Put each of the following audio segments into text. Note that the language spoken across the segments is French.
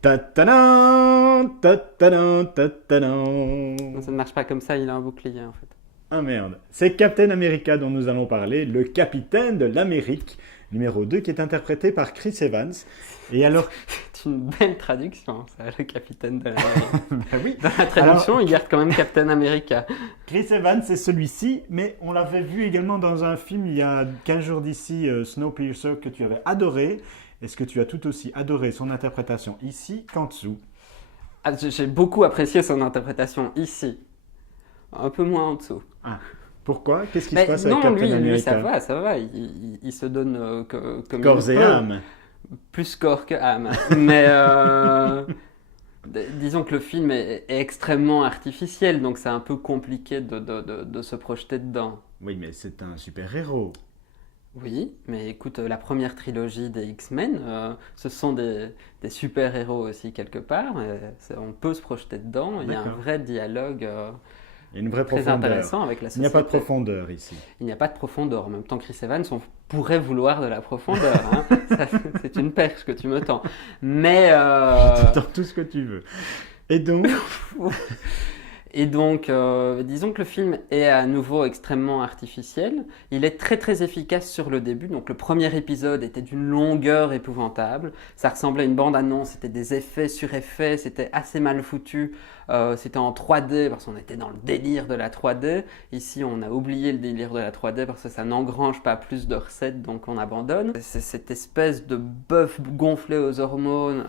Ta-ta-dan, ta-ta-dan, ta-ta-dan. Non, ça ne marche pas comme ça, il a un bouclier en fait. Ah merde. C'est Captain America dont nous allons parler, le capitaine de l'Amérique, numéro 2, qui est interprété par Chris Evans. Et alors, C'est une belle traduction, ça, le capitaine de l'Amérique. bah oui, Dans la traduction, il garde quand même Captain America. Chris Evans, c'est celui-ci, mais on l'avait vu également dans un film il y a 15 jours d'ici, Snowpiercer, que tu avais adoré. Est-ce que tu as tout aussi adoré son interprétation ici qu'en dessous? Ah, j'ai beaucoup apprécié son interprétation ici. Un peu moins en dessous. Ah, pourquoi? Qu'est-ce qui se Mais passe avec non, Captain lui, America? ça va. Il se donne comme il Corps et peut. âme. Plus corps que âme. Mais disons que le film est extrêmement artificiel, donc c'est un peu compliqué de se projeter dedans. Oui, mais c'est un super-héros. Oui, mais écoute, la première trilogie des X-Men, ce sont des super-héros aussi quelque part. On peut se projeter dedans. Il y a un D'accord. vrai dialogue Il y a une vraie très profondeur. intéressant avec la Il n'y a pas de société. profondeur ici. Il n'y a pas de profondeur. En même temps, Chris Evans, on pourrait vouloir de la profondeur. Hein. Ça, c'est une perche que tu me tends. Mais Dans tout ce que tu veux. Et donc, et donc, disons que le film est à nouveau extrêmement artificiel. Il est très très efficace sur le début. Donc le premier épisode était d'une longueur épouvantable. Ça ressemblait à une bande-annonce, c'était des effets sur effets, c'était assez mal foutu. C'était en 3D parce qu'on était dans le délire de la 3D. Ici, on a oublié le délire de la 3D parce que ça n'engrange pas plus de recettes, donc on abandonne. C'est cette espèce de bœuf gonflé aux hormones.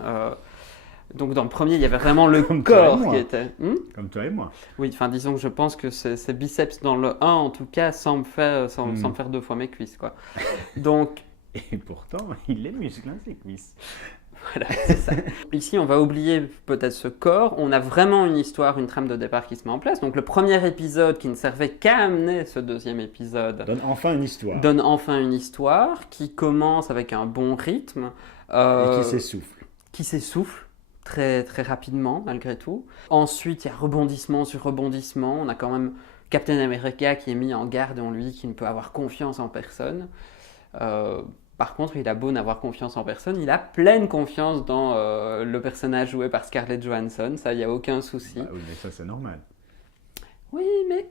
Donc dans le premier, il y avait vraiment le Comme toi et corps moi. qui était... comme toi et moi. Oui, enfin disons que je pense que ces biceps dans le 1 en tout cas sans me faire deux fois mes cuisses quoi. Donc Et pourtant, il est muscle, hein, ces cuisses. voilà, c'est ça. Ici on va oublier peut-être ce corps, on a vraiment une histoire, une trame de départ qui se met en place. Donc le premier épisode qui ne servait qu'à amener ce deuxième épisode Donne enfin une histoire. donne enfin une histoire qui commence avec un bon rythme. Et qui s'essouffle. Qui s'essouffle très, très rapidement malgré tout. Ensuite, il y a rebondissement sur rebondissement. On a quand même Captain America qui est mis en garde en lui, qui ne peut avoir confiance en personne. Par contre, il a beau n'avoir confiance en personne, il a pleine confiance dans le personnage joué par Scarlett Johansson. Ça, il n'y a aucun souci. Bah oui, mais ça, c'est normal. Oui, mais...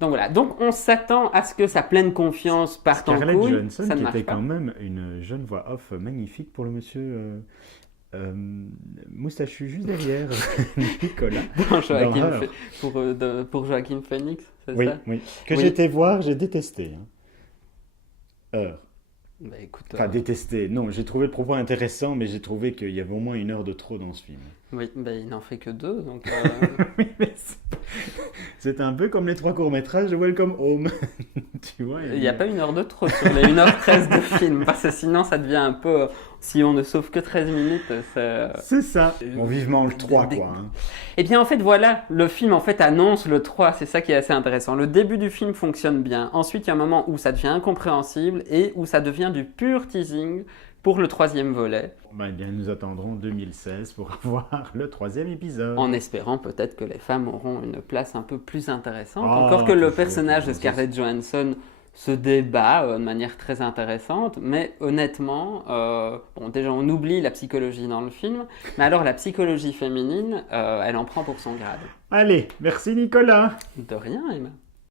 Donc voilà, donc on s'attend à ce que sa pleine confiance parte en Scarlett couille. Johansson, Ça ne qui marche était pas. quand même une jeune voix off magnifique pour le monsieur moustachu juste derrière Nicolas. Pour Joaquin, Dans Her. pour Joaquin Phoenix, c'est Oui, ça? oui. Que Oui. j'ai été voir, j'ai détesté. Hein. Her. Bah écoute, Enfin, détesté. Non, j'ai trouvé le propos intéressant, mais j'ai trouvé qu'il y avait au moins 1 heure de trop dans ce film. oui, bah, il n'en fait que 2, donc Oui, mais c'est un peu comme les 3 courts-métrages de Welcome Home. Tu vois, il n'y a pas 1 heure de trop sur les 1h13 de film, parce que sinon ça devient un peu, si on ne sauve que 13 minutes, c'est... C'est ça. Bon, vivement le 3, quoi. Hein. Eh bien en fait voilà, le film en fait annonce le 3, c'est ça qui est assez intéressant. Le début du film fonctionne bien, ensuite il y a un moment où ça devient incompréhensible et où ça devient du pur teasing pour le 3e volet, Ben, eh bien, nous attendrons 2016 pour avoir le 3e épisode. en espérant peut-être que les femmes auront une place un peu plus intéressante. Oh, Encore que le toujours, personnage de toujours. Scarlett Johansson se débat de manière très intéressante, mais honnêtement, bon, déjà on oublie la psychologie dans le film, mais alors la psychologie féminine, elle en prend pour son grade. Allez, merci Nicolas. De rien, Emma.